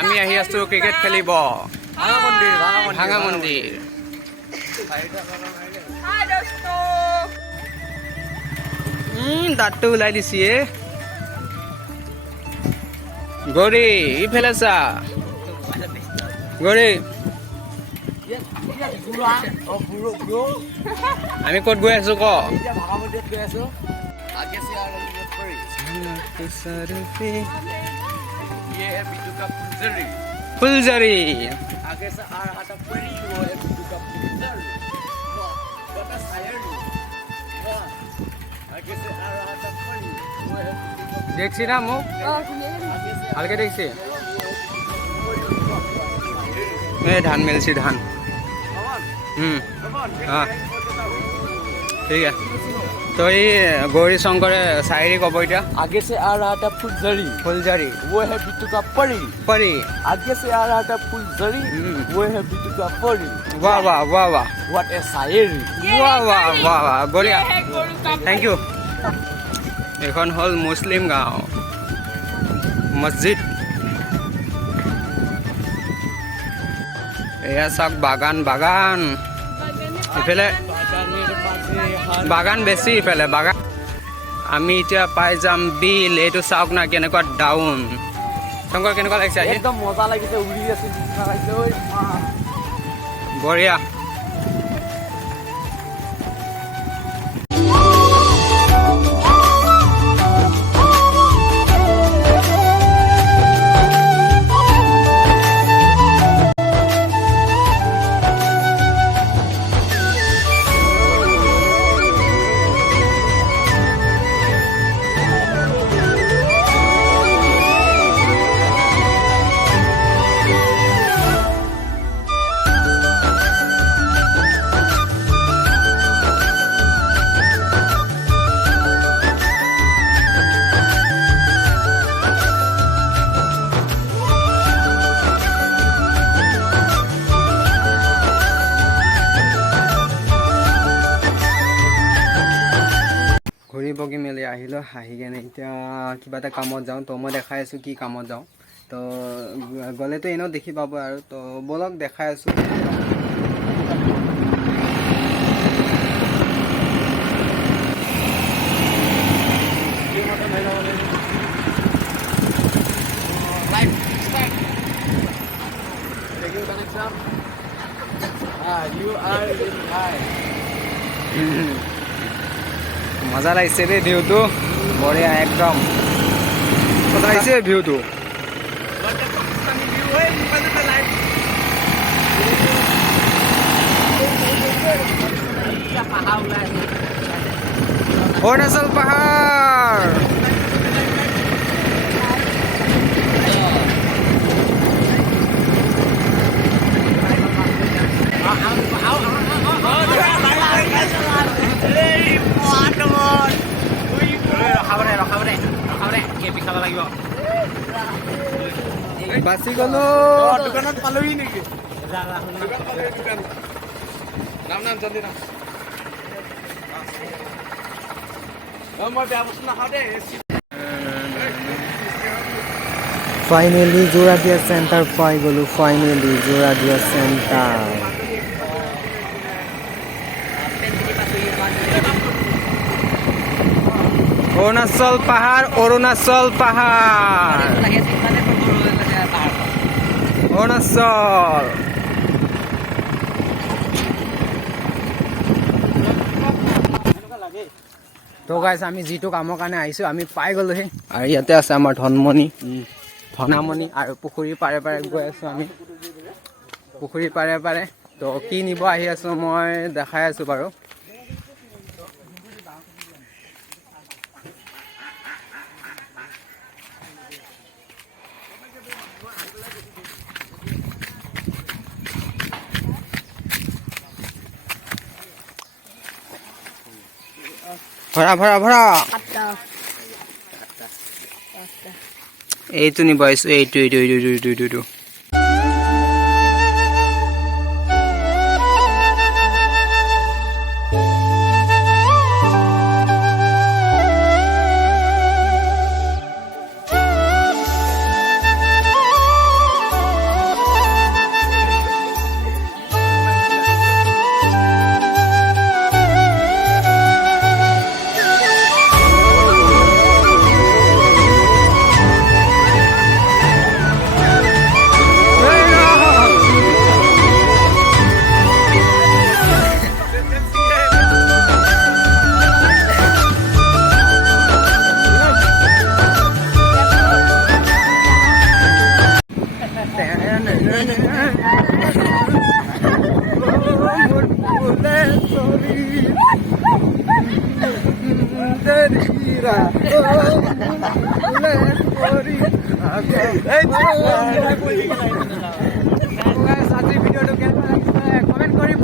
আমি আহি আছো ক্ৰিকেট খেলিব ভাঙা মন্দিৰ দাঁতটো ওলাই দিছি গৌৰী ইফালে চা গৌৰী আমি ক'ত গৈ আছো ক फुलझड़ी आगे से आ रहा था परी वो है बिट्टू का फुलझड़ी बता शायर आगे से आ रहा था परी वो है देखছি না মোক আলকে দেখছি এই ধান মেলছি ধান हाँ ठीक है तो ये गौरी शंकर शायरी कब इतना आगे से आ रहा था फुलझड़ी फुलझड़ी वो है बिट्टू का परी परी आगे से आ रहा था फुलझड़ी वो है बिट्टू का परी वाह वाह वाह वाह व्हाट ए शायरी वाह वाह वाह वाह बढ़िया थैंक यू এখন হল মুসলিম গাঁও মসজিদ এয়া চাওক বাগান বাগান ইফালে বাগান বেছি ইফালে বাগান আমি এতিয়া পাই যাম বিল এইটো চাওক না কেনেকুৱা ডাউন শংকৰ কেনেকুৱা লাগিছে আহি একদম মজা লাগিছে উৰি আছে নিচিনা লাগিছে ঐ বঢ়িয়া ঘূৰি পকি মেলি আহিলোঁ আহি কেনে এতিয়া কিবা এটা কামত যাওঁ তো মই দেখাই আছোঁ কি কামত যাওঁ তো গ'লেতো এনেও দেখি পাব আৰু তো বলক দেখাই আছোঁ মজা লাগিছে দেই ভিউটো বঢ়িয়া একদম মজা লাগিছে ভিউটো অৰুণাচল পাহাৰ বাচি গলো দোকানত পালোহি নেকি নাম নাম জলদি নাম মই বেয়া বস্তু নাখাওঁ দেই ফাইনেলি যোৰাদিয়া চেণ্টাৰ পাই গ'লো ফাইনেলি যোৰাদিয়া চেণ্টাৰ অৰুণাচল পাহাৰ অৰুণাচল পাহাৰ অৰুণাচল তো গাইছ আমি যিটো কামৰ কাৰণে আহিছোঁ আমি পাই গ'লোহি আৰু ইয়াতে আছে আমাৰ ধনমণি ধনামণি আৰু পুখুৰীৰ পাৰে পাৰে গৈ আছোঁ আমি পুখুৰীৰ পাৰে পাৰে তো কি নিব আহি আছোঁ মই দেখাই আছোঁ বাৰু ভৰা ভৰা ভৰা এইটো নিব আহিছোঁ এইটো এইটো এইটো এইটো এইটো এইটো আজিৰ ভিডিঅ'টো কেনেকুৱা লাগিছে কমেণ্ট কৰিব